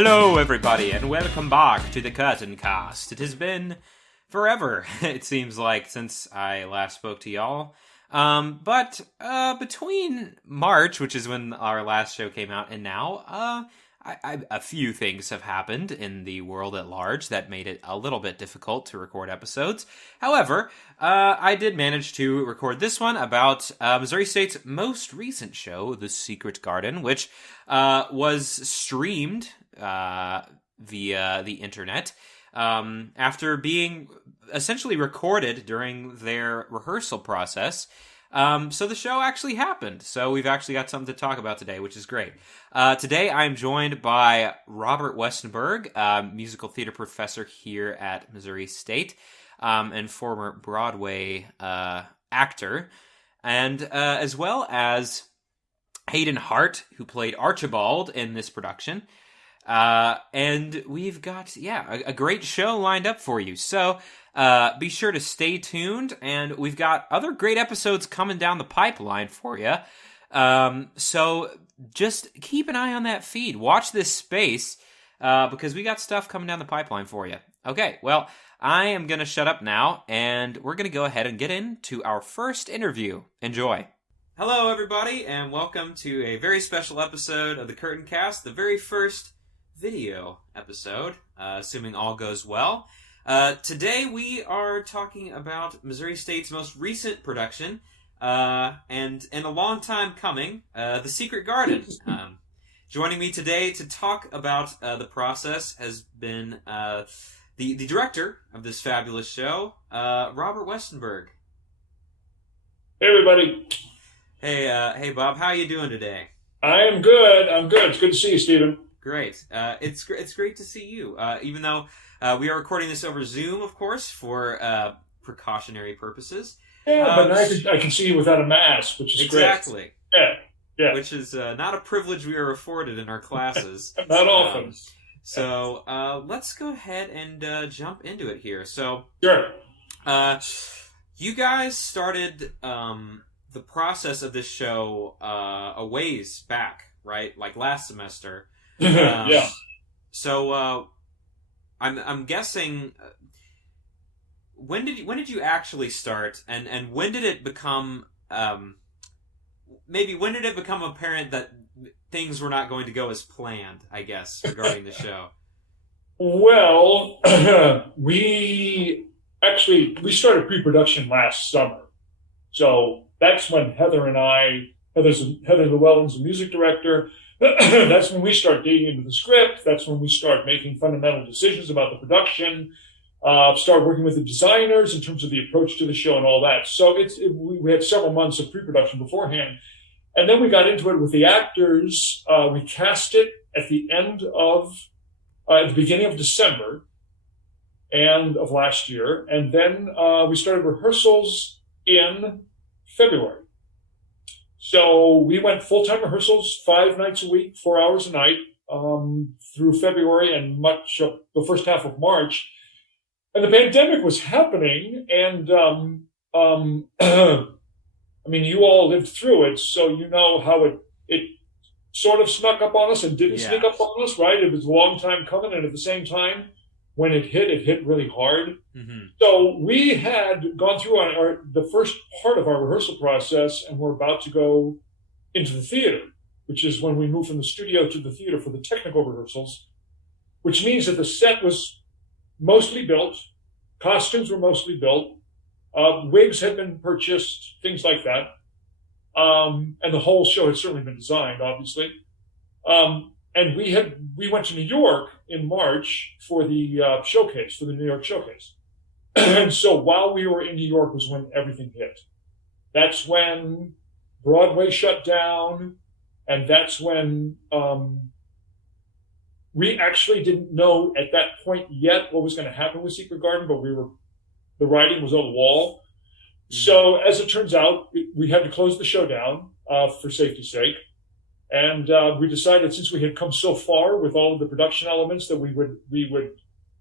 Hello, everybody, and welcome back to the CurtainCast. It has been forever, it seems like, since I last spoke to y'all. But between March, which is when our last show came out, and now, a few things have happened in the world at large that made it a little bit difficult to record episodes. However, I did manage to record this one about Missouri State's most recent show, The Secret Garden, which was streamed via the internet after being essentially recorded during their rehearsal process. So the show actually happened. So we've actually got something to talk about today, which is great. Today I'm joined by Robert Westenberg, musical theater professor here at Missouri State, and former Broadway actor, and as well as Hayden Hart, who played Archibald in this production. And we've got, a great show lined up for you. So be sure to stay tuned, and we've got other great episodes coming down the pipeline for you. So just keep an eye on that feed. Watch this space, because we got stuff coming down the pipeline for you. Okay, well, I am going to shut up now, and we're going to go ahead and get into our first interview. Enjoy. Hello, everybody, and welcome to a very special episode of the CurtainCast, the very first video episode, assuming all goes well. Today we are talking about Missouri State's most recent production, and a long time coming, The Secret Garden. Joining me today to talk about the process has been the director of this fabulous show, Robert Westenberg. Hey, everybody. Hey, Bob. How are you doing today? I am good. It's good to see you, Stephen. Great. It's great to see you. Even though we are recording this over Zoom, of course, for precautionary purposes. Yeah, but now I can see you without a mask, which is exactly. Great. Yeah. Which is not a privilege we are afforded in our classes. Not often. So let's go ahead and jump into it here. So, sure. You guys started the process of this show a ways back, right? Like last semester. Yeah. So I'm guessing. When did you actually start, and when did it become when did it become apparent that things were not going to go as planned, I guess, regarding the show? Well, we started pre-production last summer. So that's when Heather Llewellyn's the music director. That's when we start digging into the script. That's when we start making fundamental decisions about the production. Start working with the designers in terms of the approach to the show and all that. So we had several months of pre-production beforehand. And then we got into it with the actors. We cast it at the beginning of December of last year. And then we started rehearsals in February. So we went full-time rehearsals 5 nights a week, 4 hours a night, through February and much of the first half of March. And the pandemic was happening, and I mean, you all lived through it, so you know how it sort of snuck up on us and didn't sneak up on us, right? It was a long time coming, and at the same time, when it hit really hard. Mm-hmm. So we had gone through the first part of our rehearsal process, and we're about to go into the theater, which is when we move from the studio to the theater for the technical rehearsals, which means that the set was mostly built, costumes were mostly built, wigs had been purchased, things like that. And the whole show had certainly been designed, obviously. And we went to New York in March for the showcase, for the New York showcase. And so while we were in New York was when everything hit. That's when Broadway shut down, and that's when we actually didn't know at that point yet what was going to happen with Secret Garden, but the writing was on the wall. Mm-hmm. So as it turns out, we had to close the show down for safety's sake. And we decided, since we had come so far with all of the production elements, that we would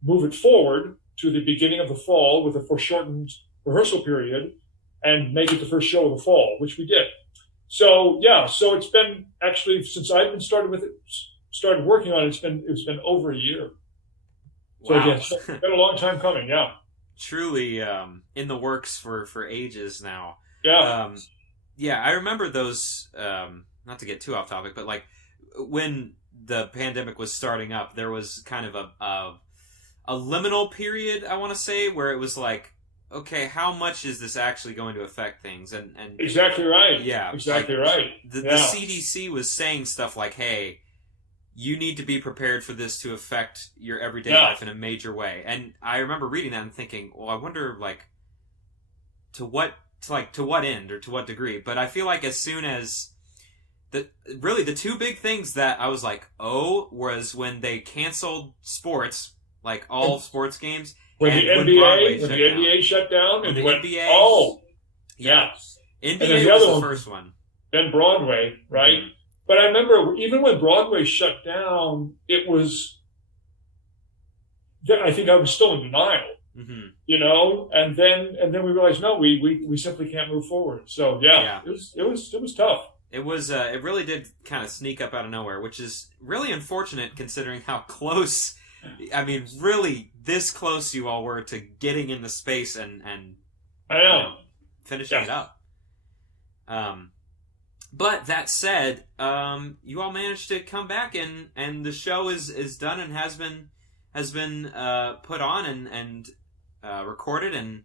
move it forward to the beginning of the fall with a foreshortened rehearsal period and make it the first show of the fall, which we did. So it's been actually, since I've been started with it, started working on it, it's been over a year. So Wow. yeah, it's been a long time coming. Yeah. Truly in the works for ages now. Yeah. Yeah, I remember those. Not to get too off topic, but like when the pandemic was starting up, there was kind of a liminal period, I want to say, where it was like, okay, how much is this actually going to affect things? And exactly right. Yeah, exactly like, right. The CDC was saying stuff like, hey, you need to be prepared for this to affect your everyday life in a major way. And I remember reading that and thinking, well, I wonder, like, to what end or to what degree. But I feel like as soon as the two big things that I was like, oh, was when they canceled sports, like all sports games, when the NBA shut down, and the NBA. Oh, yeah. NBA was the first one. Then Broadway, right? Mm-hmm. But I remember even when Broadway shut down, it was, I think I was still in denial, you know, and then we realized, no, we simply can't move forward. So it was tough. It was, it really did kind of sneak up out of nowhere, which is really unfortunate considering how close, I mean, really this close you all were to getting into space and I know. You know, finishing it up. But that said, you all managed to come back and the show is done and has been put on and recorded and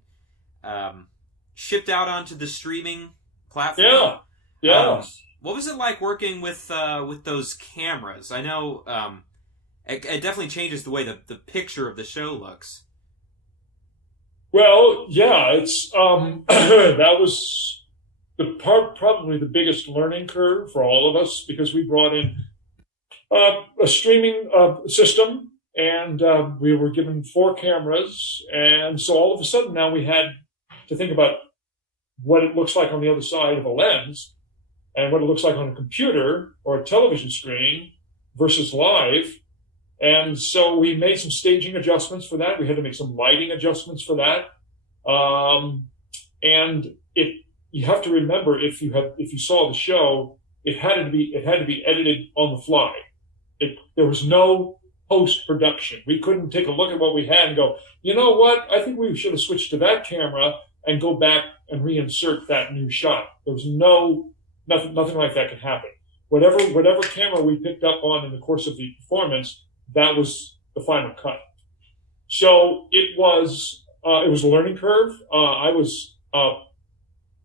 shipped out onto the streaming platform. Yeah. What was it like working with those cameras? I know it definitely changes the way the picture of the show looks. Well, yeah, it's that was probably the biggest learning curve for all of us, because we brought in a streaming system, and we were given 4 cameras, and so all of a sudden now we had to think about what it looks like on the other side of a lens and what it looks like on a computer or a television screen versus live. And so we made some staging adjustments for that. We had to make some lighting adjustments for that. And you have to remember, if you saw the show, it had to be edited on the fly. There was no post-production. We couldn't take a look at what we had and go, you know what, I think we should have switched to that camera and go back and reinsert that new shot. There was nothing like that could happen. Whatever camera we picked up on in the course of the performance, that was the final cut. So it was a learning curve. I was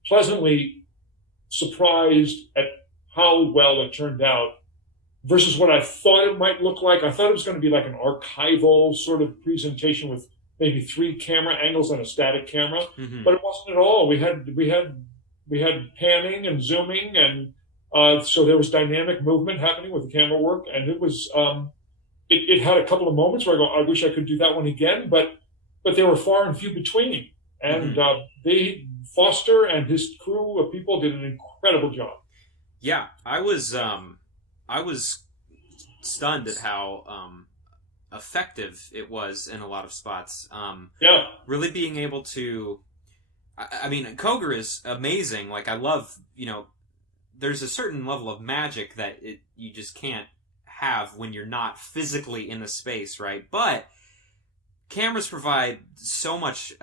pleasantly surprised at how well it turned out versus what I thought it might look like. I thought it was going to be like an archival sort of presentation with maybe 3 camera angles on a static camera, but it wasn't at all. We had panning and zooming, and so there was dynamic movement happening with the camera work, and it was it had a couple of moments where I go, I wish I could do that one again, but they were far and few between, and Foster and his crew of people did an incredible job. Yeah, I was stunned at how effective it was in a lot of spots. Really being able to, I mean, Koger is amazing. Like, I love, there's a certain level of magic that you just can't have when you're not physically in the space, right? But cameras provide so much,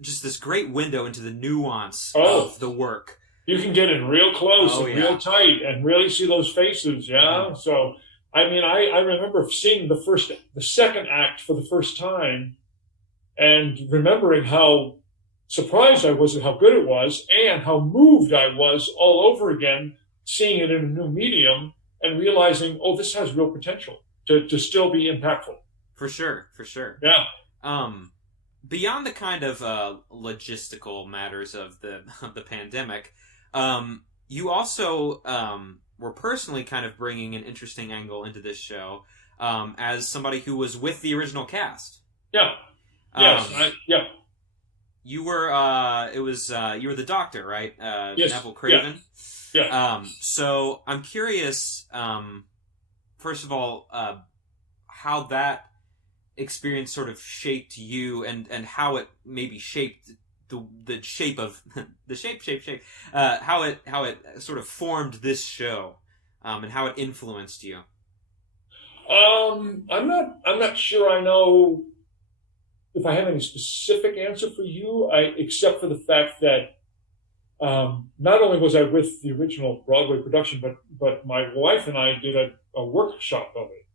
just this great window into the nuance of the work. You can get in real close and real tight and really see those faces, So, I mean, I remember seeing the second act for the first time and remembering how surprised I was at how good it was and how moved I was all over again, seeing it in a new medium and realizing, oh, this has real potential to still be impactful. For sure. Yeah. Beyond the kind of logistical matters of the pandemic, you also were personally kind of bringing an interesting angle into this show as somebody who was with the original cast. Yeah. Yes. You were. You were the Doctor, right? Yes. Neville Craven. Yeah. So I'm curious. First of all, how that experience sort of shaped you, and how it maybe shaped the shape of the shape. How it sort of formed this show, and how it influenced you. I'm not sure I know if I have any specific answer for you, except for the fact that not only was I with the original Broadway production, but my wife and I did a workshop of it.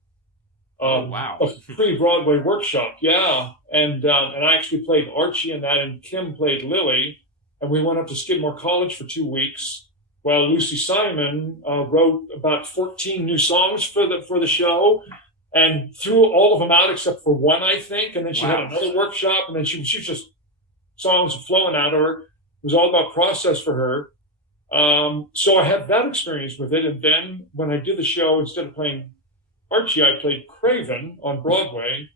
Oh, wow. A pre-Broadway workshop, yeah. And I actually played Archie in that, and Kim played Lily, and we went up to Skidmore College for 2 weeks. While Lucy Simon wrote about 14 new songs for the show, and threw all of them out except for one, I think. And then she had another workshop, and then she was just songs flowing out of her. It was all about process for her. So I had that experience with it, and then when I did the show, instead of playing Archie, I played Craven on Broadway,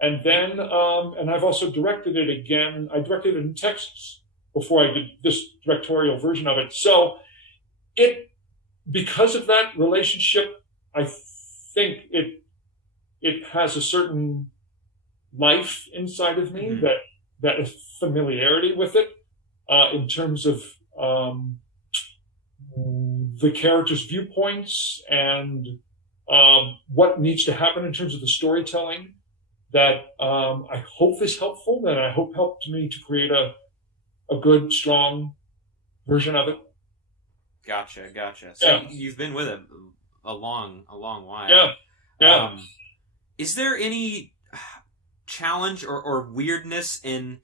and then and I've also directed it again. I directed it in Texas before I did this directorial version of it. So because of that relationship, I think it has a certain life inside of me, mm-hmm. that familiarity with it in terms of the characters' viewpoints and what needs to happen in terms of the storytelling, that I hope is helpful, that I hope helped me to create a good, strong version of it. Gotcha. So you've been with it a long while. Yeah. Is there any challenge or weirdness in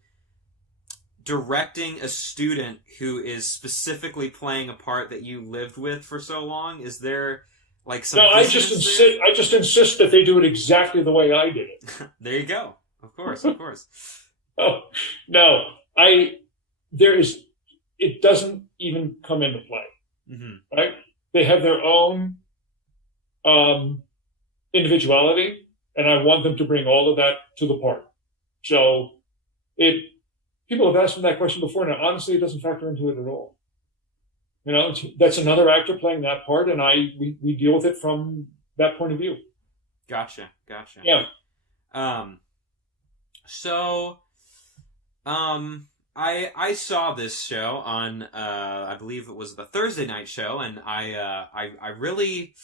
directing a student who is specifically playing a part that you lived with for so long? Is there like some? No, I just insist that they do it exactly the way I did it. There you go. Of course. Oh, no, it doesn't even come into play. Mm-hmm. Right? They have their own individuality, and I want them to bring all of that to the part. So people have asked me that question before, and honestly, it doesn't factor into it at all. You know, that's another actor playing that part, and we deal with it from that point of view. Gotcha. Yeah. I saw this show on I believe it was the Thursday night show, and I really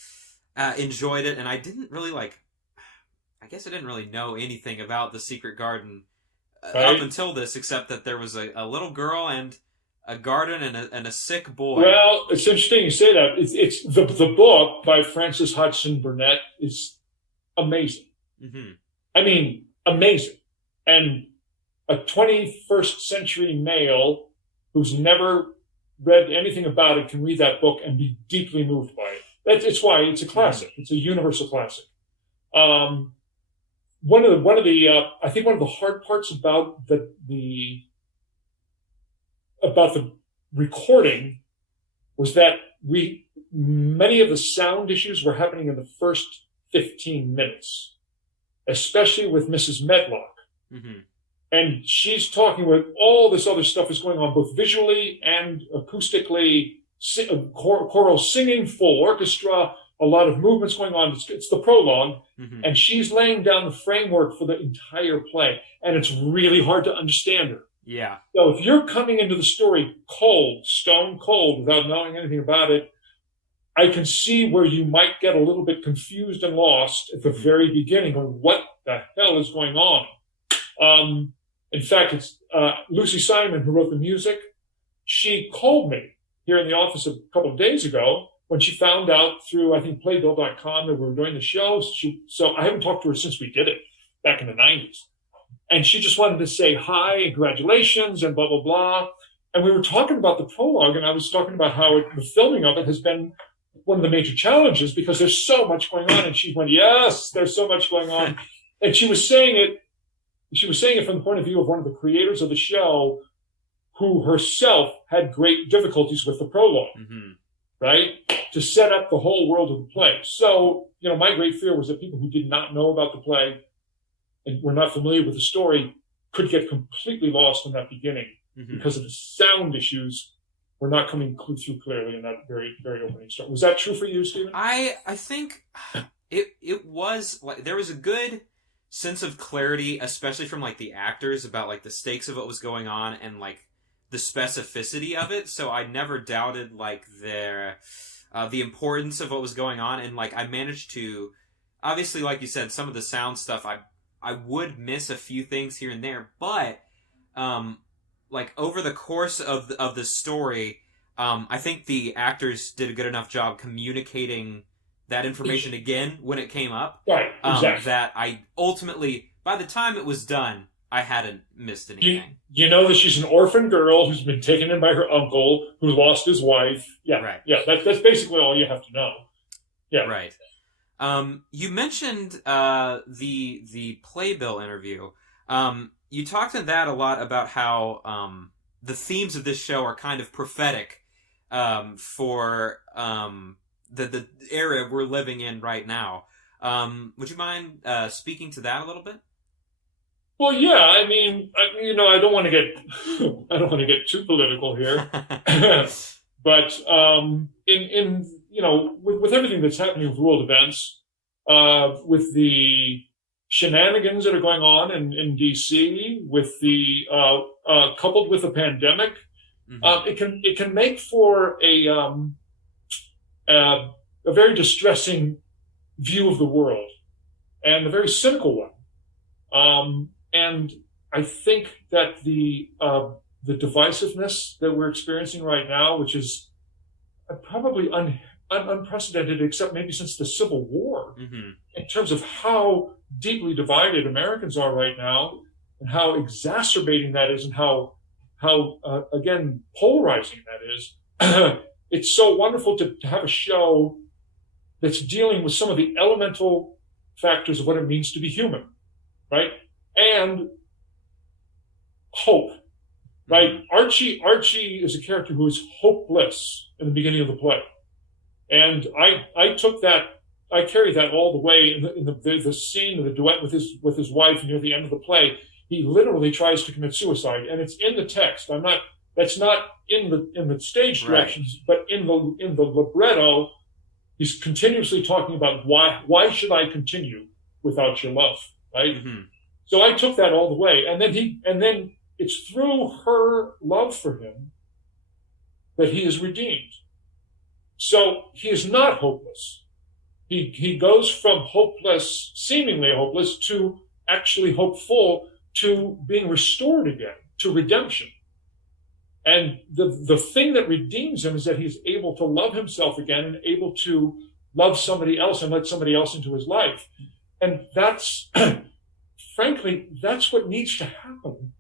enjoyed it, and I didn't really I guess I didn't really know anything about the Secret Garden up until this, except that there was a little girl and a garden and a sick boy. Well, it's interesting you say that. It's the book by Frances Hodgson Burnett is amazing. Mm-hmm. I mean, amazing. And a 21st century male who's never read anything about it can read that book and be deeply moved by it. It's why it's a classic. Mm-hmm. It's a universal classic. One of the I think one of the hard parts about the recording was that many of the sound issues were happening in the first 15 minutes, especially with Mrs. Medlock. Mm-hmm. And she's talking with all this other stuff is going on, both visually and acoustically, choral singing, full orchestra, a lot of movements going on. It's the prologue, mm-hmm. and she's laying down the framework for the entire play, and it's really hard to understand her. Yeah. So if you're coming into the story cold, stone cold, without knowing anything about it, I can see where you might get a little bit confused and lost at the very beginning on what the hell is going on. In fact, it's Lucy Simon who wrote the music. She called me here in the office a couple of days ago when she found out through, I think, Playbill.com that we were doing the show. So I haven't talked to her since we did it back in the 90s. And she just wanted to say hi and congratulations and blah, blah, blah. And we were talking about the prologue, and I was talking about how the filming of it has been one of the major challenges because there's so much going on. And she went, yes, there's so much going on. And she was saying it from the point of view of one of the creators of the show who herself had great difficulties with the prologue, mm-hmm. right? To set up the whole world of the play. So, my great fear was that people who did not know about the play and were not familiar with the story could get completely lost in that beginning mm-hmm. because of the sound issues were not coming through clearly in that very, very opening story. Was that true for you, Stephen? I think it was there was a good sense of clarity, especially from the actors about the stakes of what was going on and the specificity of it. So I never doubted the importance of what was going on, and I managed to obviously, like you said, some of the sound stuff, I would miss a few things here and there, but like over the course of the story, I think the actors did a good enough job communicating that information again when it came up. Right, exactly. That I ultimately, by the time it was done, I hadn't missed anything. You know that she's an orphan girl who's been taken in by her uncle who lost his wife. Yeah, right. Yeah, that's basically all you have to know. Yeah, right. You mentioned the Playbill interview. You talked in that a lot about how the themes of this show are kind of prophetic for the era we're living in right now. Would you mind speaking to that a little bit? Well, yeah. I mean, I don't want to get too political here, but in with everything that's happening with world events, with the shenanigans that are going on in DC, with the coupled with the pandemic, it can make for a very distressing view of the world and a very cynical one. And I think that the divisiveness that we're experiencing right now, which is probably unprecedented, except maybe since the Civil War, in terms of how deeply divided Americans are right now, and how exacerbating that is, and how again polarizing that is. It's so wonderful to have a show that's dealing with some of the elemental factors of what it means to be human, right? And hope, right? Archie is a character who is hopeless in the beginning of the play. And I took that, I carried that all the way in the scene of the duet with his wife near the end of the play. He literally tries to commit suicide, and it's in the text. That's not in the stage directions, right. But in the libretto, he's continuously talking about why should I continue without your love, right? So I took that all the way, and then it's through her love for him that he is redeemed. So he is not hopeless. He goes from hopeless, seemingly hopeless, to actually hopeful, to being restored again, to redemption. And the thing that redeems him is that he's able to love himself again and able to love somebody else and let somebody else into his life. And that's, frankly, that's what needs to happen.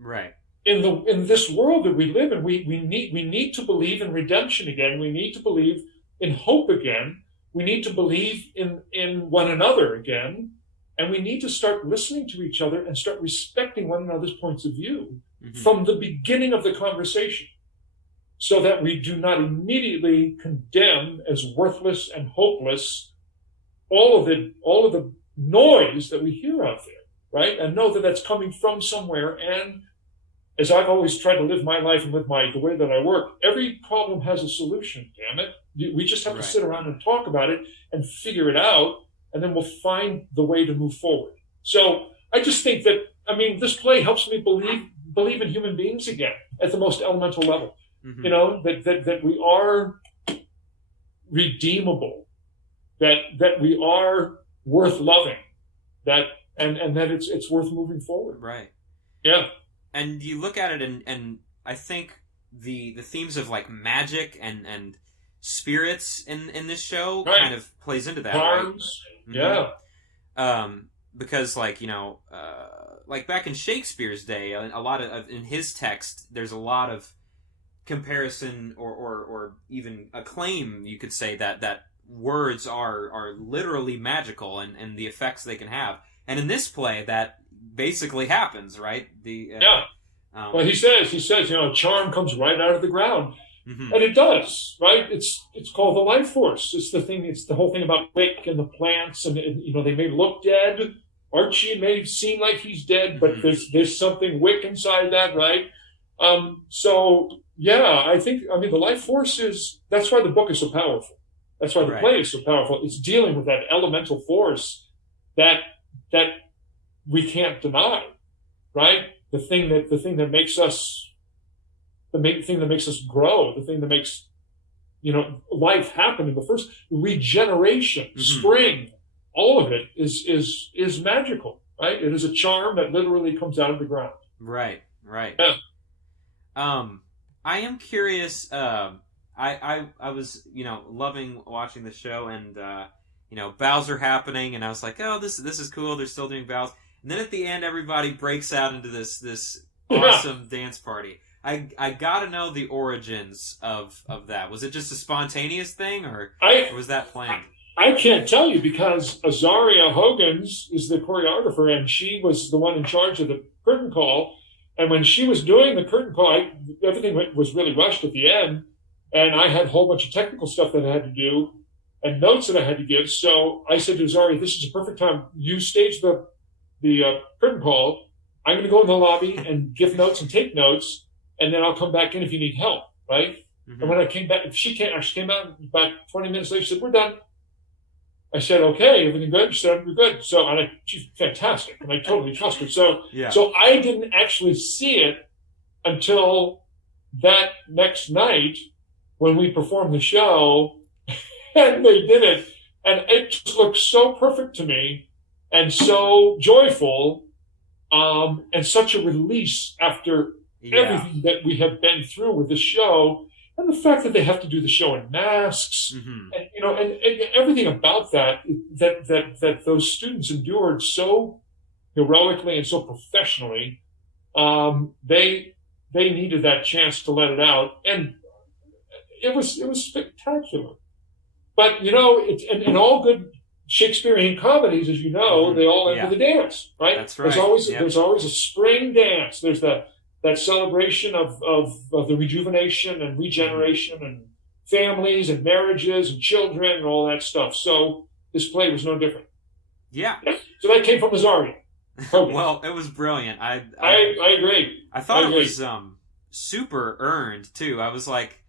Right. In this world that we live in, we need to believe in redemption again. We need to believe in hope again. We need to believe in one another again. And we need to start listening to each other and start respecting one another's points of view from the beginning of the conversation, so that we do not immediately condemn as worthless and hopeless all of the noise that we hear out there, right? And know that that's coming from somewhere. And as I've always tried to live my life and live the way that I work, every problem has a solution, damn it. We just have to sit around and talk about it and figure it out, and then we'll find the way to move forward. So I just think that, this play helps me believe in human beings again at the most elemental level. That we are redeemable, that we are worth loving, and that it's worth moving forward. Right. Yeah. And you look at it, and I think the themes of like magic and spirits in this show kind of plays into that. Charms. Right? Yeah. Because like back in Shakespeare's day, a lot of in his text, there's a lot of comparison or even a claim, you could say, that words are literally magical and the effects they can have. And in this play, that basically happens, right? Well, he says, charm comes right out of the ground. And it does, right? It's called the life force. It's the whole thing about Wick and the plants, and they may look dead. Archie may seem like he's dead, but there's something Wick inside that, right? So yeah, I think the life force that's why the book is so powerful. That's why the play is so powerful. It's dealing with that elemental force that we can't deny, right? The thing that makes us grow, the thing that makes life happen in the first regeneration, spring, all of it is magical, right? It is a charm that literally comes out of the ground. Right. Right. Yeah. I am curious. I was loving watching the show, and bows are happening, and I was like, oh, this is cool. They're still doing bows, and then at the end, everybody breaks out into this awesome dance party. I gotta know the origins of that. Was it just a spontaneous thing, or was that planned? I can't tell you, because Azaria Hogans is the choreographer, and she was the one in charge of the curtain call. And when she was doing the curtain call, everything was really rushed at the end, and I had a whole bunch of technical stuff that I had to do and notes that I had to give. So I said to Azaria, "This is a perfect time. You stage the curtain call. I'm going to go in the lobby and give notes and take notes, and then I'll come back in if you need help." Right? Mm-hmm. And when I came back, she came out about 20 minutes later. She said, "We're done." I said, "Okay, everything good?" She said, "We're good." So she's fantastic, and I totally trust her. So I didn't actually see it until that next night when we performed the show, and they did it, and it just looked so perfect to me, and so joyful, and such a release after everything that we have been through with the show. And the fact that they have to do the show in masks, and everything about that those students endured so heroically and so professionally, they needed that chance to let it out, and it was spectacular. But it's in all good Shakespearean comedies, as you know, they all end with a dance, right? That's right. There's always a spring dance. There's that celebration of the rejuvenation and regeneration and families and marriages and children and all that stuff. So this play was no different. Yeah. So that came from Azaria. Well, it was brilliant. I agree. I thought it was super earned too. I was like,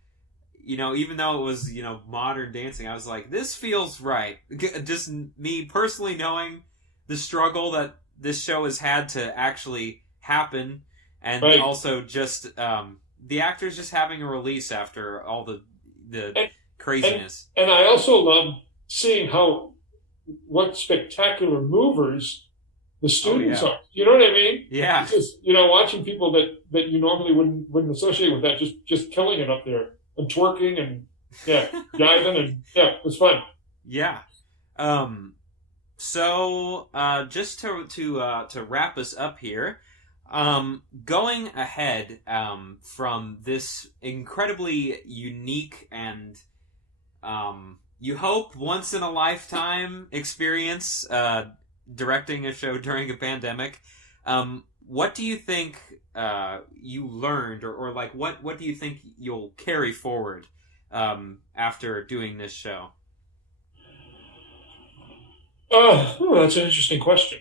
even though it was modern dancing, I was like, this feels right. Just me personally knowing the struggle that this show has had to actually happen. And also just the actors just having a release after all the craziness. And I also love seeing what spectacular movers the students are. You know what I mean? Yeah. Because watching people that you normally wouldn't associate with that, just killing it up there and twerking and jiving, and it was fun. Yeah. So just to wrap us up here. Going ahead from this incredibly unique and you hope once in a lifetime experience directing a show during a pandemic, what do you think you learned, or like what do you think you'll carry forward after doing this show? That's an interesting question.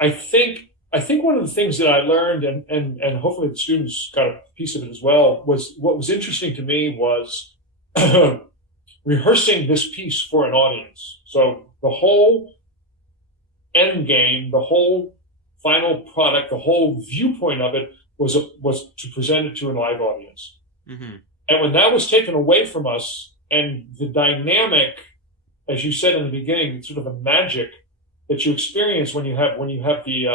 I think one of the things that I learned, and hopefully the students got a piece of it as well, was what was interesting to me was rehearsing this piece for an audience. So the whole end game, the whole final product, the whole viewpoint of it was to present it to a live audience. Mm-hmm. And when that was taken away from us, and the dynamic, as you said in the beginning, sort of a magic that you experience when you have the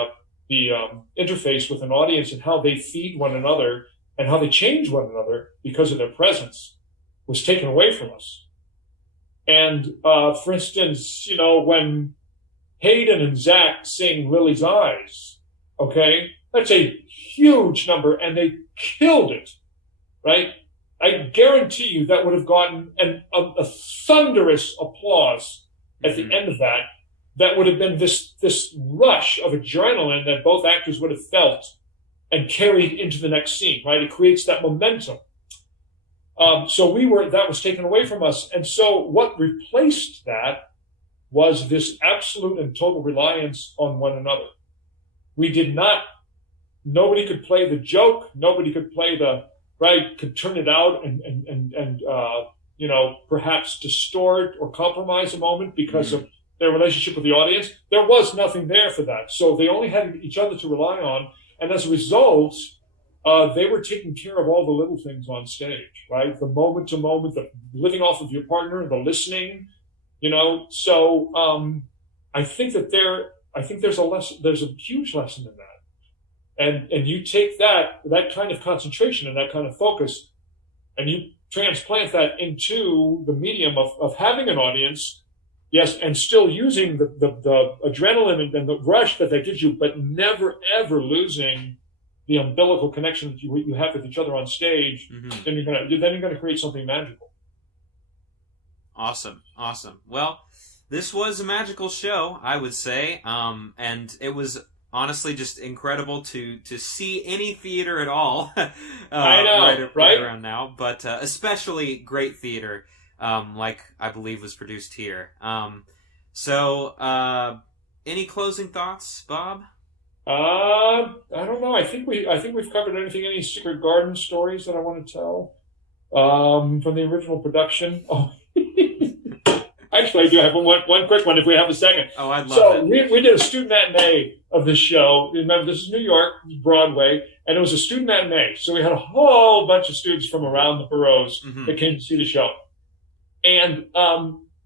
interface with an audience, and how they feed one another and how they change one another because of their presence, was taken away from us. And for instance, when Hayden and Zach sing Lily's Eyes, okay, that's a huge number, and they killed it, right? I guarantee you that would have gotten a thunderous applause at the end of that. That would have been this rush of adrenaline that both actors would have felt and carried into the next scene, right? It creates that momentum. So that was taken away from us. And so what replaced that was this absolute and total reliance on one another. Nobody could play the joke. Nobody could play could turn it out and perhaps distort or compromise a moment because of their relationship with the audience. There was nothing there for that. So they only had each other to rely on. And as a result, they were taking care of all the little things on stage, right? The moment to moment, the living off of your partner, the listening, So I think there's a huge lesson in that, and you take that kind of concentration and that kind of focus, and you transplant that into the medium of having an audience. Yes, and still using the adrenaline and the rush that gives you, but never, ever losing the umbilical connection that you have with each other on stage. Mm-hmm. Then you're gonna create something magical. Awesome. Well, this was a magical show, I would say, and it was honestly just incredible to see any theater at all. I know, right around now, but especially great theater. Like I believe was produced here. So, any closing thoughts, Bob? I don't know. I think we've covered anything. Any Secret Garden stories that I want to tell from the original production? Oh, actually, I do have one quick one if we have a second. Oh, I'd love it. So we did a student matinee of this show. Remember, this is New York, Broadway, and it was a student matinee. So we had a whole bunch of students from around the boroughs mm-hmm. that came to see the show. And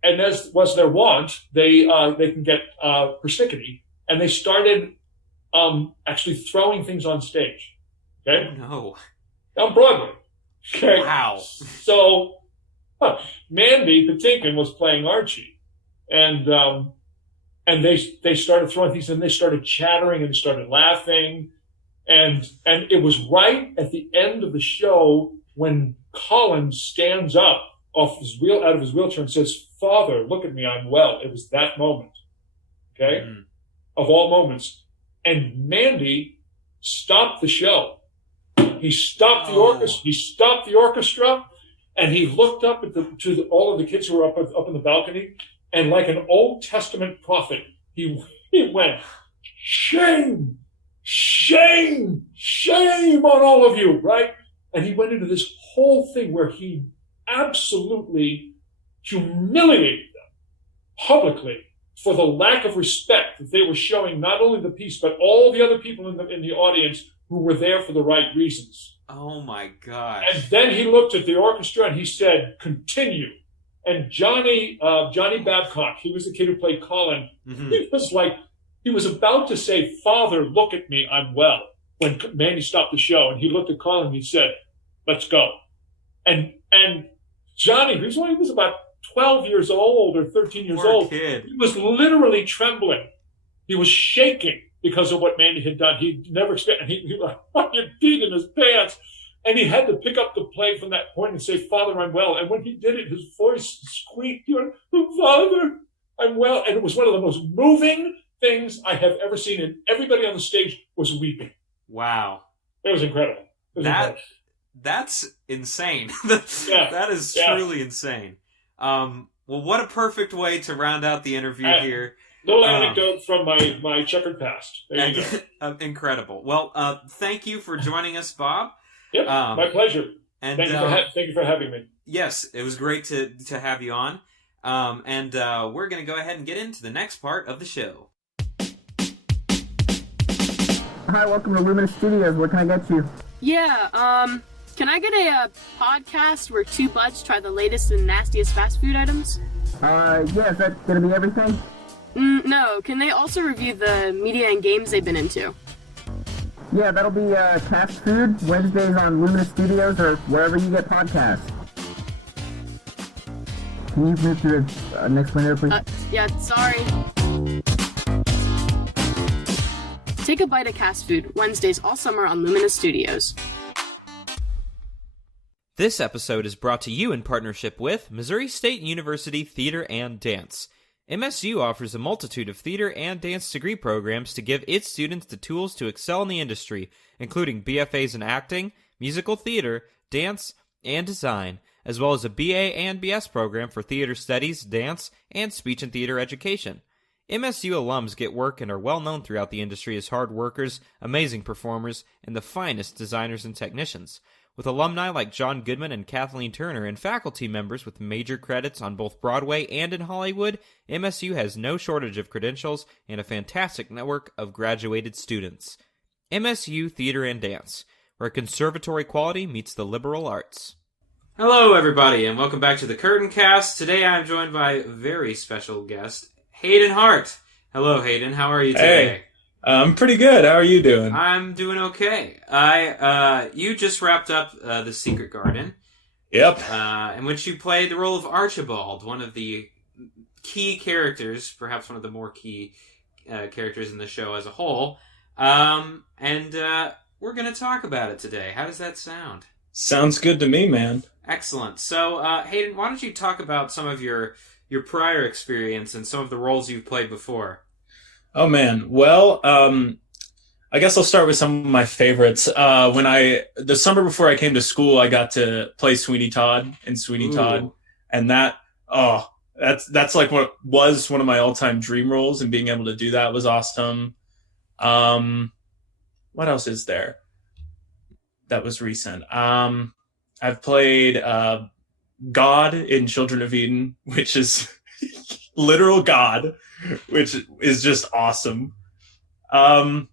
as was their wont, they can get persnickety, and they started actually throwing things on stage. Okay, no, on Broadway. Okay, wow. So Mandy Patinkin was playing Archie, and they started throwing things, and they started chattering and they started laughing, and it was right at the end of the show when Colin stands up out of his wheelchair and says, "Father, look at me, I'm well." It was that moment, okay, of all moments. And Mandy stopped the show. He stopped the orchestra. He stopped the orchestra, and he looked up at to all of the kids who were up in the balcony, and like an Old Testament prophet, he went, "Shame, shame, shame on all of you!" Right? And he went into this whole thing where he absolutely humiliated them publicly for the lack of respect that they were showing not only the piece but all the other people in the audience who were there for the right reasons. Oh my gosh. And then he looked at the orchestra and he said, "Continue." And Johnny Babcock, he was the kid who played Colin. Mm-hmm. He was about to say, "Father, look at me, I'm well," when Mandy stopped the show, and he looked at Colin and he said, "Let's go." And Johnny, he was about 12 years old or 13 years Poor old. Kid. He was literally trembling. He was shaking because of what Mandy had done. He never expected. He was fucking peed in his pants, and he had to pick up the play from that point and say, "Father, I'm well." And when he did it, his voice squeaked, "Father, I'm well." And it was one of the most moving things I have ever seen. And everybody on the stage was weeping. Wow, it was incredible. That's insane. That is truly insane. Well, what a perfect way to round out the interview here. Little anecdote from my checkered past. There you go. Incredible. Well, thank you for joining us, Bob. Yep, my pleasure. And thank you for having me. Yes, it was great to have you on. And we're going to go ahead and get into the next part of the show. Hi, welcome to Luminous Studios. What can I get you? Yeah, can I get a podcast where two buds try the latest and nastiest fast food items? Yeah, is that gonna be everything? No, can they also review the media and games they've been into? Yeah, that'll be Cast Food, Wednesdays on Luminous Studios or wherever you get podcasts. Can you move to the next window, please? Yeah, sorry. Take a bite of Cast Food, Wednesdays all summer on Luminous Studios. This episode is brought to you in partnership with Missouri State University Theater and Dance. MSU offers a multitude of theater and dance degree programs to give its students the tools to excel in the industry, including BFAs in acting, musical theater, dance, and design, as well as a BA and BS program for theater studies, dance, and speech and theater education. MSU alums get work and are well known throughout the industry as hard workers, amazing performers, and the finest designers and technicians. With alumni like John Goodman and Kathleen Turner and faculty members with major credits on both Broadway and in Hollywood, MSU has no shortage of credentials and a fantastic network of graduated students. MSU Theater and Dance. where conservatory quality meets the liberal arts. Hello, everybody, and welcome back to the CurtainCast. Today I'm joined by a very special guest, Hayden Hart. Hello, Hayden. How are you today? Hey, I'm pretty good. How are you doing? I'm doing okay. You just wrapped up The Secret Garden. Yep. In which you played the role of Archibald, one of the key characters, perhaps one of the more key characters in the show as a whole. And we're going to talk about it today. How does that sound? Sounds good to me, man. Excellent. So, Hayden, why don't you talk about some of your prior experience and some of the roles you've played before? Oh, man. Well, I guess I'll start with some of my favorites. The summer before I came to school, I got to play Sweeney Todd in Sweeney Todd. And that's like what was one of my all-time dream roles, and being able to do that was awesome. What else is there that was recent? I've played God in Children of Eden, which is literal God, which is just awesome. And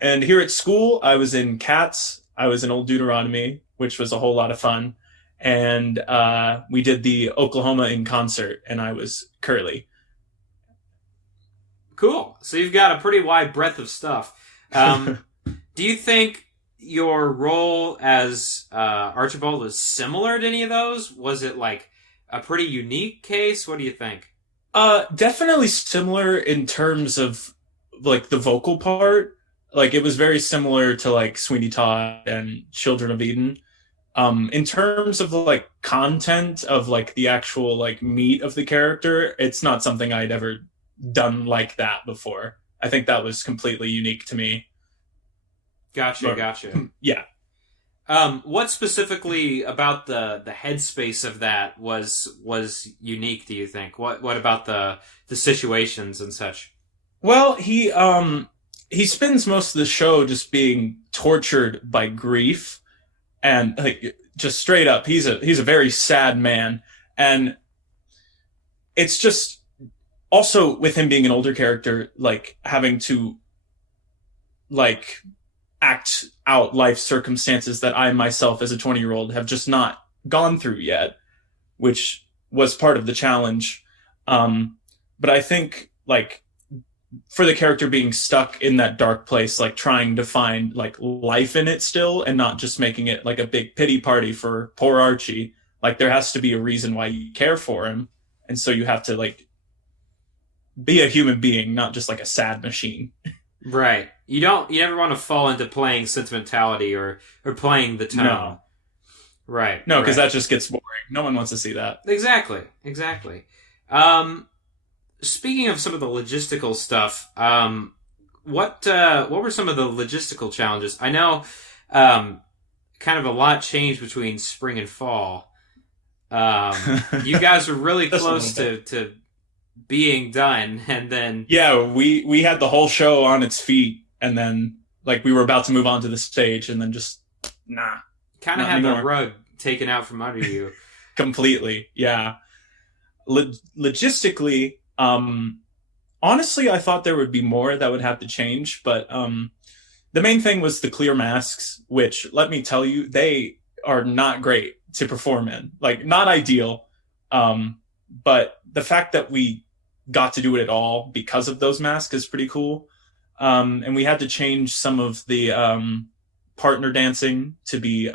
here at school, I was in Cats. I was in Old Deuteronomy, which was a whole lot of fun. And we did the Oklahoma in concert, and I was Curly. Cool. So you've got a pretty wide breadth of stuff. Do you think your role as Archibald was similar to any of those? Was it like a pretty unique case? What do you think? Definitely similar in terms of like the vocal part. Like it was very similar to like Sweeney Todd and Children of Eden. In terms of like content of like the actual like meat of the character, it's not something I'd ever done like that before. I think that was completely unique to me. Gotcha. Yeah. What specifically about the headspace of that was unique, do you think? What about the situations and such? Well, he spends most of the show just being tortured by grief, and like just straight up, he's a very sad man, and it's just also with him being an older character, like having to like act out life circumstances that I myself as a 20-year-old have just not gone through yet, which was part of the challenge. But I think like for the character being stuck in that dark place, like trying to find like life in it still, and not just making it like a big pity party for poor Archie, like there has to be a reason why you care for him. And so you have to like be a human being, not just like a sad machine. Right. You never want to fall into playing sentimentality or playing the tone. No. Right. No, because that just gets boring. No one wants to see that. Exactly. Speaking of some of the logistical stuff, what were some of the logistical challenges? I know kind of a lot changed between spring and fall. You guys were really close to being done, and then we had the whole show on its feet, and then like we were about to move on to the stage, and then just kind of had the rug taken out from under you. Completely. Logistically, honestly, I thought there would be more that would have to change, but the main thing was the clear masks, which, let me tell you, they are not great to perform in. Like, not ideal, but the fact that we got to do it at all because of those masks is pretty cool. And we had to change some of the partner dancing to be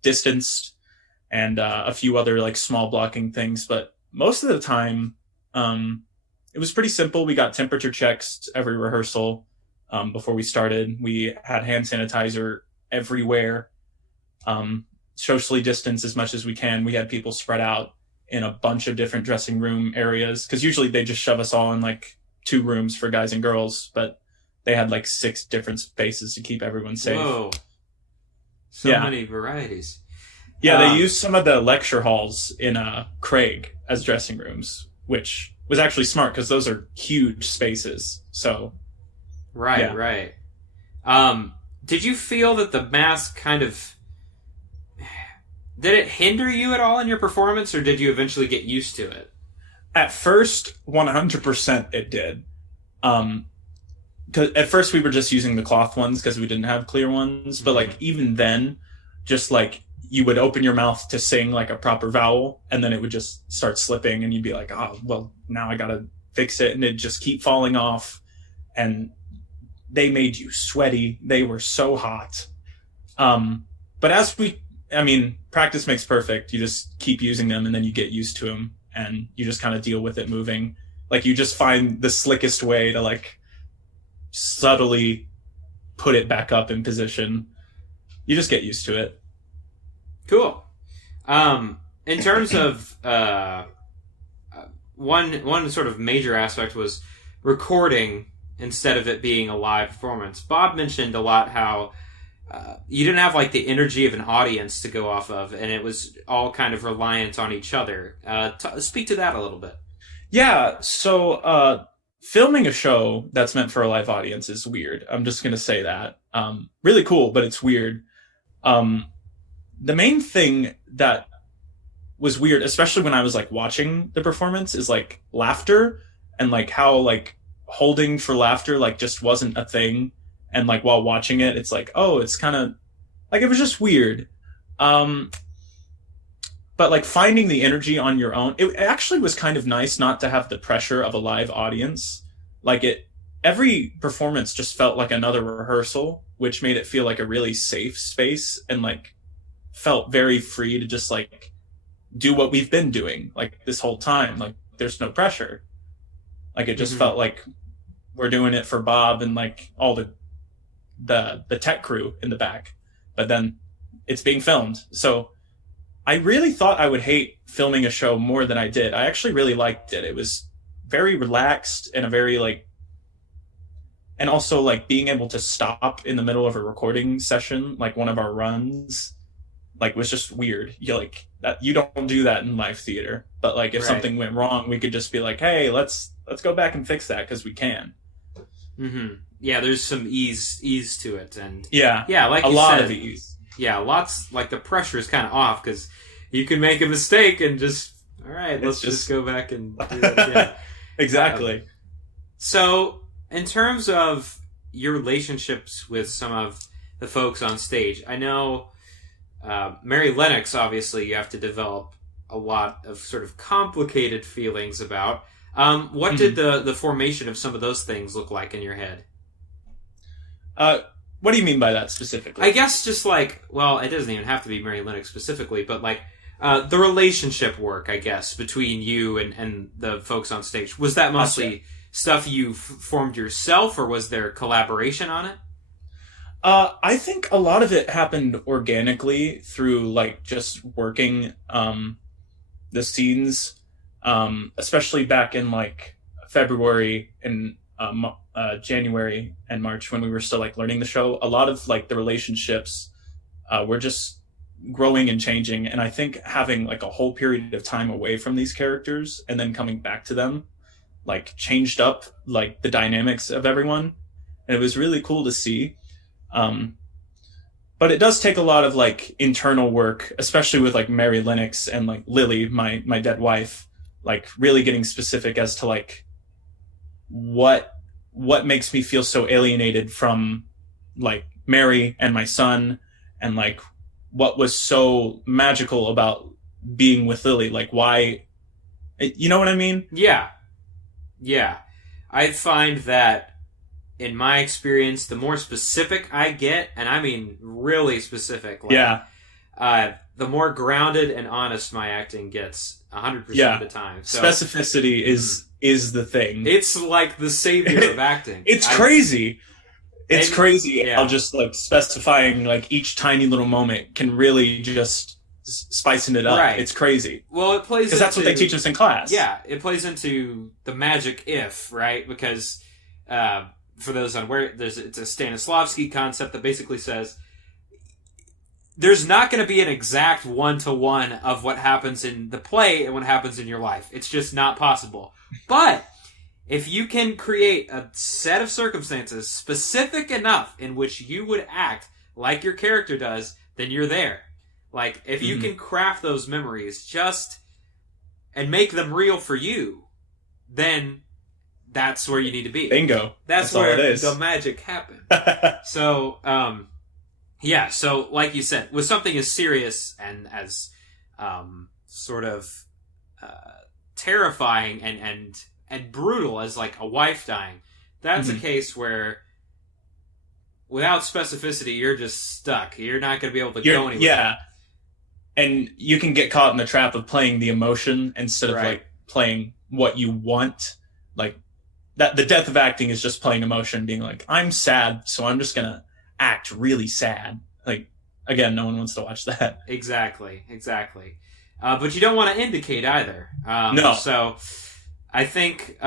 distanced, and a few other like small blocking things. But most of the time, it was pretty simple. We got temperature checks every rehearsal before we started. We had hand sanitizer everywhere, socially distanced as much as we can. We had people spread out in a bunch of different dressing room areas, because usually they just shove us all in like 2 rooms for guys and girls, but they had like 6 different spaces to keep everyone safe. Whoa. So many varieties. Yeah, they used some of the lecture halls in Craig as dressing rooms, which was actually smart because those are huge spaces. So, right. Did you feel that the mask kind of... Did it hinder you at all in your performance, or did you eventually get used to it? At first, 100% it did. 'cause at first we were just using the cloth ones because we didn't have clear ones, but like even then, just like you would open your mouth to sing like a proper vowel, and then it would just start slipping, and you'd be like, oh well, now I gotta fix it, and it'd just keep falling off. And they made you sweaty. They were so hot. But practice makes perfect. You just keep using them, and then you get used to them, and you just kind of deal with it moving. Like you just find the slickest way to like subtly put it back up in position. You just get used to it. Cool. In terms of one sort of major aspect was recording instead of it being a live performance. Bob mentioned a lot how you didn't have like the energy of an audience to go off of, and it was all kind of reliant on each other. Speak to that a little bit. Yeah, so filming a show that's meant for a live audience is weird. I'm just going to say that. Really cool, but it's weird. The main thing that was weird, especially when I was like watching the performance, is like laughter, and like how like holding for laughter like just wasn't a thing. And like while watching it, it's like, oh, it's kind of like, it was just weird. But like finding the energy on your own, it actually was kind of nice not to have the pressure of a live audience. Like every performance just felt like another rehearsal, which made it feel like a really safe space, and like felt very free to just like do what we've been doing like this whole time. Like there's no pressure. Like it just felt like we're doing it for Bob and like all the tech crew in the back, but then it's being filmed. So I really thought I would hate filming a show more than I did. I actually really liked it. It was very relaxed and a very like, and also like being able to stop in the middle of a recording session, like one of our runs, like was just weird. You like that, you don't do that in live theater, but like if something went wrong, we could just be like, hey, let's go back and fix that, because we can. Yeah, there's some ease to it, and yeah, like a you lot said, of ease. Yeah, lots, like the pressure is kind of off because you can make a mistake and just, all right, let's just go back and do it again. Exactly. So, in terms of your relationships with some of the folks on stage, I know Mary Lennox, obviously, you have to develop a lot of sort of complicated feelings about. What did the formation of some of those things look like in your head? What do you mean by that specifically? I guess just like, well, it doesn't even have to be Mary Lennox specifically, but like the relationship work, I guess, between you and the folks on stage. Was that mostly stuff you formed yourself, or was there collaboration on it? I think a lot of it happened organically through like just working the scenes, especially back in like February and January and March, when we were still like learning the show. A lot of like the relationships were just growing and changing, and I think having like a whole period of time away from these characters and then coming back to them like changed up like the dynamics of everyone, and it was really cool to see. But it does take a lot of like internal work, especially with like Mary Lennox and like Lily, my dead wife, like really getting specific as to like what makes me feel so alienated from like Mary and my son, and like what was so magical about being with Lily, like why, you know what I mean? Yeah. I find that in my experience, the more specific I get, and I mean really specific, like, the more grounded and honest my acting gets 100% of the time. So, specificity is the thing. It's like the savior of acting. It's crazy. It's crazy. Yeah. I'll just like specifying like each tiny little moment can really just spicing it up. Right. It's crazy. Well, it plays because that's what they teach us in class. Yeah, it plays into the magic if, right? Because for those unaware, it's a Stanislavski concept that basically says there's not going to be an exact one-to-one of what happens in the play and what happens in your life. It's just not possible. But if you can create a set of circumstances specific enough in which you would act like your character does, then you're there. Like, if you can craft those memories and make them real for you, then that's where you need to be. Bingo. That's all where it is. the magic happened. So, yeah, so like you said, with something as serious and as sort of terrifying and brutal as like a wife dying, that's a case where without specificity, you're just stuck. You're not going to be able to go anywhere. Yeah. And you can get caught in the trap of playing the emotion instead of like playing what you want. Like that, the death of acting is just playing emotion, being like, I'm sad, so I'm just going to act really sad. Like, again, no one wants to watch that. Exactly. But you don't want to indicate either. No. So I think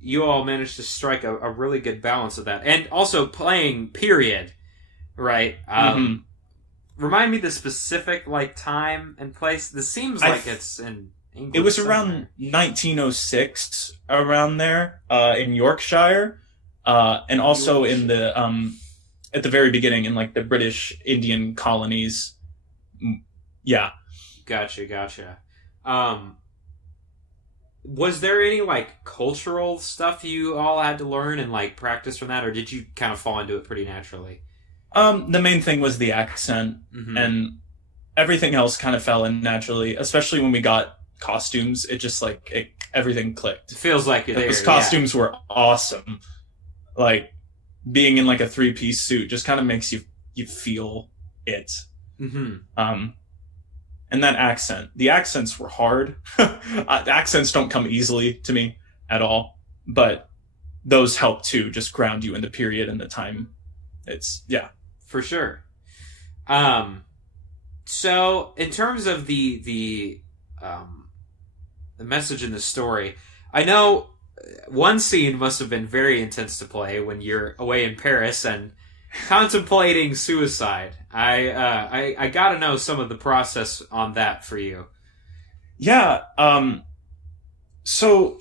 you all managed to strike a really good balance of that. And also playing period, right? Remind me the specific like time and place. This seems like it's in England. It was around 1906, around there, in Yorkshire, and also in the at the very beginning in like the British Indian colonies. Yeah. Gotcha. Was there any like cultural stuff you all had to learn and like practice from that, or did you kind of fall into it pretty naturally? The main thing was the accent, and everything else kind of fell in naturally, especially when we got costumes. It just like everything clicked. It feels like you're there. Those costumes were awesome. Like being in like a 3-piece suit just kind of makes you feel it. And that accent. The accents were hard. Accents don't come easily to me at all, but those help too, just ground you in the period and the time. It's, yeah. For sure. So in terms of the message in the story, I know one scene must have been very intense to play when you're away in Paris and contemplating suicide. I gotta know some of the process on that for you. Yeah. So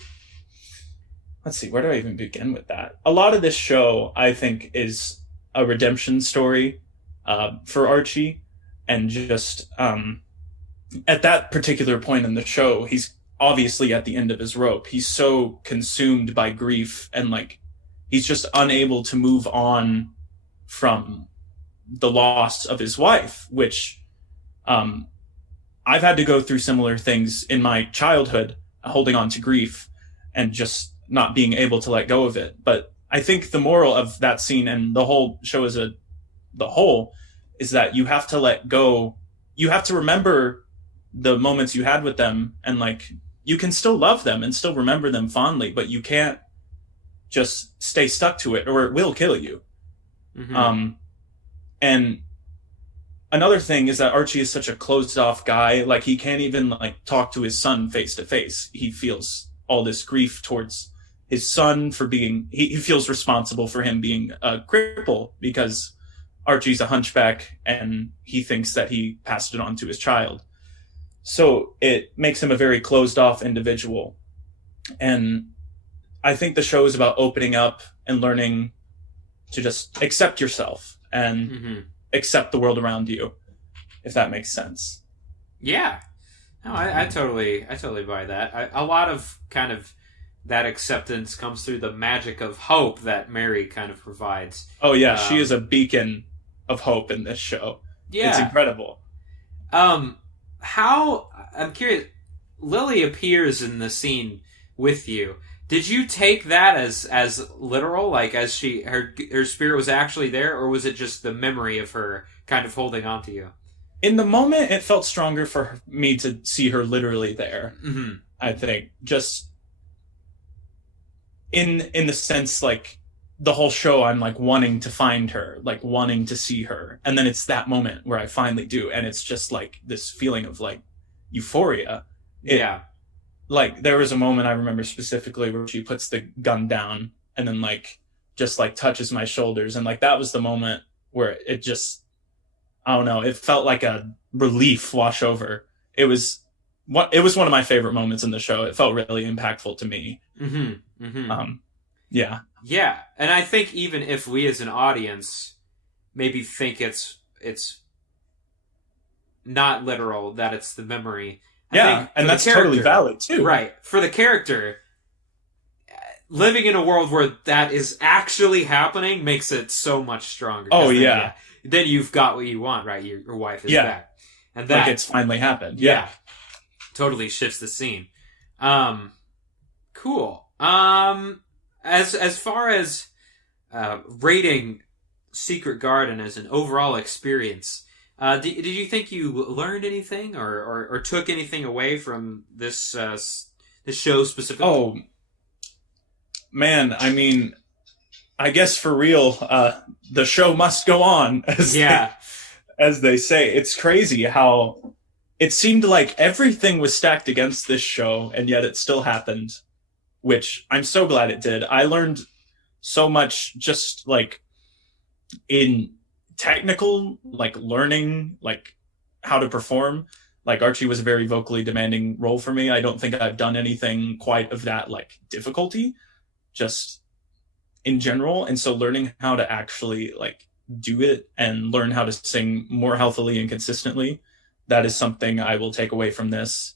let's see, where do I even begin with that? A lot of this show, I think, is a redemption story for Archie, and just at that particular point in the show, he's obviously at the end of his rope. He's so consumed by grief, and like he's just unable to move on from the loss of his wife, which I've had to go through similar things in my childhood, holding on to grief and just not being able to let go of it. But I think the moral of that scene and the whole show as the whole is that you have to let go. You have to remember the moments you had with them, and like you can still love them and still remember them fondly, but you can't just stay stuck to it, or it will kill you. And another thing is that Archie is such a closed off guy. Like he can't even like talk to his son face to face. He feels all this grief towards his son for being, he feels responsible for him being a cripple because Archie's a hunchback and he thinks that he passed it on to his child. So it makes him a very closed off individual. And I think the show is about opening up and learning to just accept yourself and accept the world around you, if that makes sense. Yeah. No, I totally buy that. A lot of kind of that acceptance comes through the magic of hope that Mary kind of provides. Oh yeah, she is a beacon of hope in this show. Yeah. It's incredible. How, I'm curious, Lily appears in the scene with you. Did you take that as literal, like as her spirit was actually there, or was it just the memory of her kind of holding on to you? In the moment, it felt stronger for me to see her literally there. I think just in the sense, like the whole show, I'm like wanting to find her, like wanting to see her, and then it's that moment where I finally do, and it's just like this feeling of like euphoria. Yeah. Like there was a moment I remember specifically where she puts the gun down and then like just like touches my shoulders, and like that was the moment where it just, I don't know, it felt like a relief wash over. It was one of my favorite moments in the show. It felt really impactful to me. Yeah. Yeah. And I think even if we as an audience maybe think it's not literal, that it's the memory. Yeah, and that's totally valid too. Right. For the character, living in a world where that is actually happening makes it so much stronger. Oh, yeah. Then you've got what you want, right? Your wife is back. And that, like it's finally happened. Yeah. Totally shifts the scene. Cool. As far as rating Secret Garden as an overall experience, did you think you learned anything or took anything away from this show specifically? Oh, man. I mean, I guess for real, the show must go on, as they say. It's crazy how it seemed like everything was stacked against this show, and yet it still happened, which I'm so glad it did. I learned so much just, like, in technical, like, learning, like, how to perform. Like, Archie was a very vocally demanding role for me. I don't think I've done anything quite of that, like, difficulty, just in general. And so learning how to actually, like, do it and learn how to sing more healthily and consistently, that is something I will take away from this,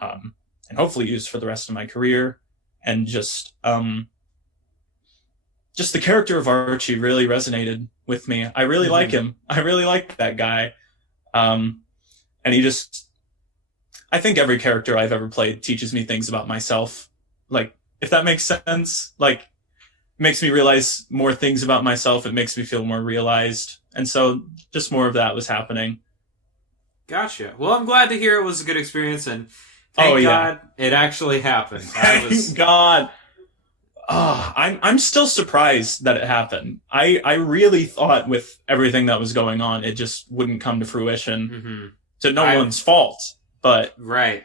and hopefully use for the rest of my career. And just the character of Archie really resonated with me. I really like him. I really like that guy. And I think every character I've ever played teaches me things about myself. Like, if that makes sense, like, makes me realize more things about myself. It makes me feel more realized. And so just more of that was happening. Gotcha. Well, I'm glad to hear it was a good experience, and thank God it actually happened. Thank God. I'm still surprised that it happened. I really thought with everything that was going on, it just wouldn't come to fruition to no one's fault. But right.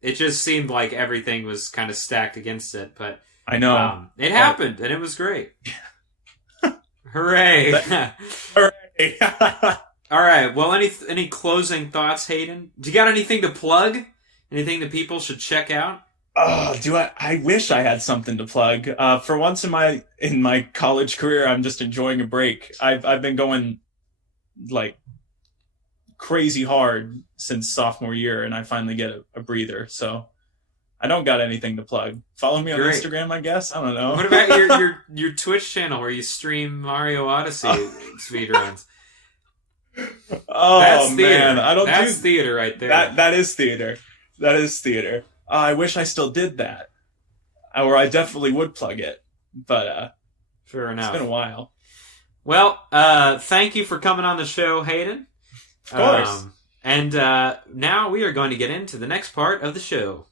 It just seemed like everything was kind of stacked against it, but I know. It happened, and it was great. Hooray. Hooray. All right. Well, any closing thoughts, Hayden? Do you got anything to plug? Anything that people should check out? Oh, I wish I had something to plug. For once in my college career, I'm just enjoying a break. I've been going, like, crazy hard since sophomore year, and I finally get a breather. So I don't got anything to plug. Follow me on Instagram, I guess. I don't know. What about your Twitch channel where you stream Mario Odyssey speedruns? Oh, that's man, That's theater right there. That is theater. That is theater. I wish I still did that, or I definitely would plug it. But fair enough. It's been a while. Well, thank you for coming on the show, Hayden. Of course. And now we are going to get into the next part of the show.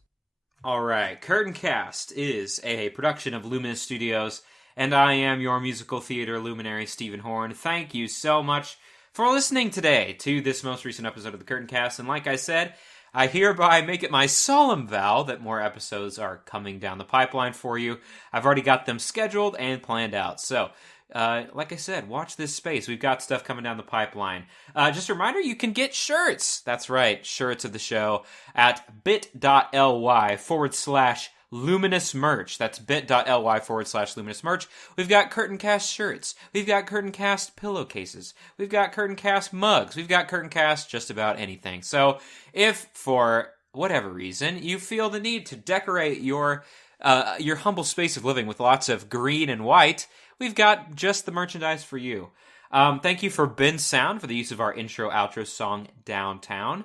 All right, CurtainCast is a production of Luminous Studios, and I am your musical theater luminary, Stephen Horn. Thank you so much for listening today to this most recent episode of the CurtainCast. And like I said, I hereby make it my solemn vow that more episodes are coming down the pipeline for you. I've already got them scheduled and planned out. So, like I said, watch this space. We've got stuff coming down the pipeline. Just a reminder, you can get shirts. That's right, shirts of the show at bit.ly/Luminous Merch. That's bit.ly/Luminous Merch. We've got CurtainCast shirts. We've got CurtainCast pillowcases. We've got CurtainCast mugs. We've got CurtainCast just about anything. So if for whatever reason you feel the need to decorate your humble space of living with lots of green and white, we've got just the merchandise for you. Thank you for Ben Sound for the use of our intro-outro song, Downtown.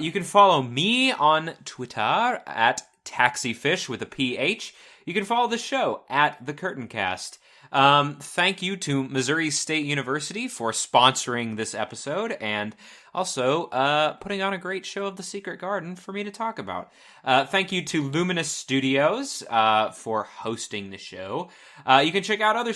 You can follow me on Twitter at Taxifish with a PH. You can follow the show at The CurtainCast. Thank you to Missouri State University for sponsoring this episode and also putting on a great show of The Secret Garden for me to talk about. Thank you to Luminous Studios for hosting the show. You can check out other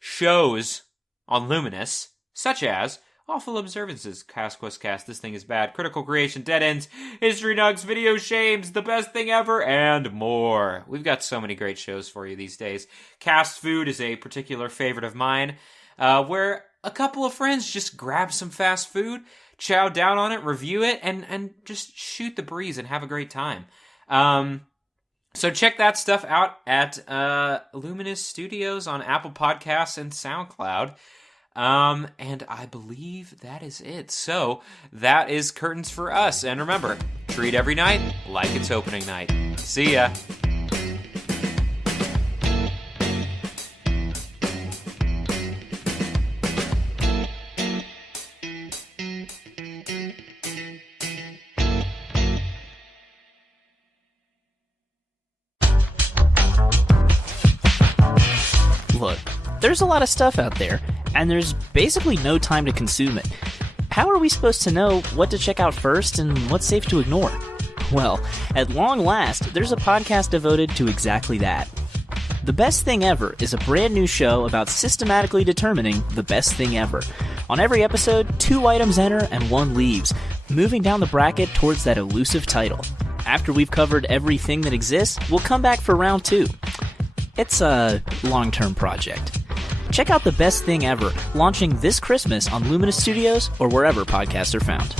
shows on Luminous, such as Awful Observances, Cast Quest Cast, This Thing Is Bad, Critical Creation, Dead Ends, History Nugs, Video Shames, The Best Thing Ever, and more. We've got so many great shows for you these days. Cast Food is a particular favorite of mine, where a couple of friends just grab some fast food, chow down on it, review it, and just shoot the breeze and have a great time. So check that stuff out at Luminous Studios on Apple Podcasts and SoundCloud. And I believe that is it. So that is curtains for us. And remember, treat every night like it's opening night. See ya. There's a lot of stuff out there, and there's basically no time to consume it. How are we supposed to know what to check out first and what's safe to ignore? Well, at long last, there's a podcast devoted to exactly that. The Best Thing Ever is a brand new show about systematically determining the best thing ever. On every episode, 2 items enter and 1 leaves, moving down the bracket towards that elusive title. After we've covered everything that exists, we'll come back for round 2. It's a long-term project. Check out The Best Thing Ever, launching this Christmas on Luminous Studios or wherever podcasts are found.